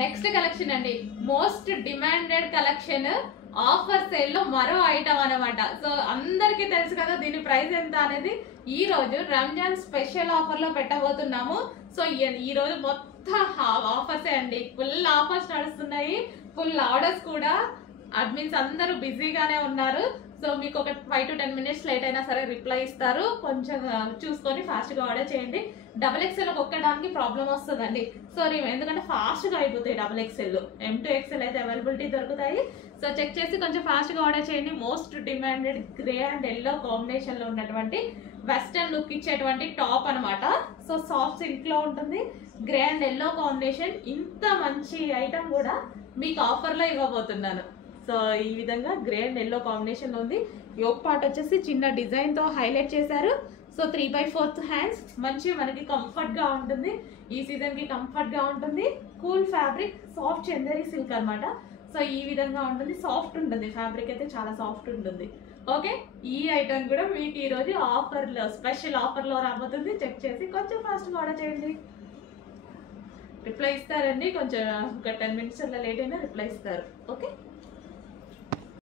Next collection అండి, most demanded collection, offer sale లో మరో ఐటమ్ అనమాట. సో అందరికీ తెలుసు కదా దీని ప్రైస్ ఎంత అనేది. ఈ రోజు రంజాన్ స్పెషల్ ఆఫర్ లో పెట్టబోతున్నాము. సో ఈ రోజు మొత్తం ఆఫర్సే అండి, ఫుల్ ఆఫర్స్ నడుస్తున్నాయి, ఫుల్ ఆర్డర్స్ కూడా. అడ్మిన్స్ అందరూ బిజీగానే ఉన్నారు. సో మీకు ఒక 5 to 10 minutes లేట్ అయినా సరే రిప్లై ఇస్తారు. కొంచెం చూసుకొని ఫాస్ట్గా ఆర్డర్ చేయండి. XXL ఒక్కడానికి ప్రాబ్లం వస్తుందండి. సారీ, ఎందుకంటే ఫాస్ట్గా అయిపోతాయి XXL. M2XL అయితే అవైలబిలిటీ దొరుకుతాయి. సో చెక్ చేసి కొంచెం ఫాస్ట్గా ఆర్డర్ చేయండి. Most demanded grey and yellow కాంబినేషన్లో ఉన్నటువంటి వెస్టర్న్ లుక్ ఇచ్చేటువంటి టాప్ అనమాట. సో సాఫ్ట్ సిల్క్లో ఉంటుంది, గ్రే అండ్ ఎల్లో కాంబినేషన్. ఇంత మంచి ఐటమ్ కూడా మీకు ఆఫర్లో ఇవ్వబోతున్నాను. సో ఈ విధంగా గ్రే అండ్ ఎల్లో కాంబినేషన్ లో ఉంది. యోక్ పార్ట్ వచ్చేసి చిన్న డిజైన్ తో హైలైట్ చేశారు. సో 3/4 హ్యాండ్స్, మంచి మనకి కంఫర్ట్ గా ఉంటుంది. ఈ సీజన్ కి కంఫర్ట్ గా ఉంటుంది. Cool fabric, soft Chanderi silk అనమాట. సో ఈ విధంగా ఉంటుంది, సాఫ్ట్ ఉంటుంది ఫ్యాబ్రిక్ అయితే, చాలా సాఫ్ట్ ఉంటుంది. ఓకే, ఈ ఐటమ్ కూడా మీకు ఈ రోజు ఆఫర్లో, స్పెషల్ ఆఫర్లో రాబోతుంది. చెక్ చేసి కొంచెం ఫాస్ట్గా ఆర్డర్ చేయండి. రిప్లై ఇస్తారండి, కొంచెం ఒక 10 minutes అలా లేట్ అయినా రిప్లై ఇస్తారు. ఓకే.